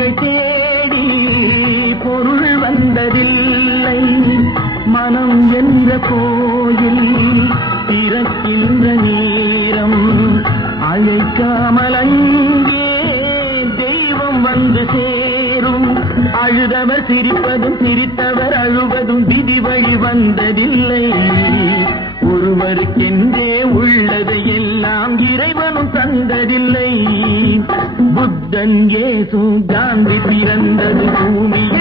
தரும் தேடி பொருள் வந்ததில்லை. மனம் என்ற கோயில் திறக்கின்ற நேரம். அழைக்காமல் அங்கே தெய்வம் வந்து சேரும். அழுதவர் சிரிப்பதும் சிரித்தவர் அழுவதும் விதி வழி வந்ததில்லை. ஒருவருக்கென்றே உள்ளதை எல்லாம் இறைவனும் தந்ததில்லை. புத்தன் இயேசு காந்தி பிறந்தது பூமியில்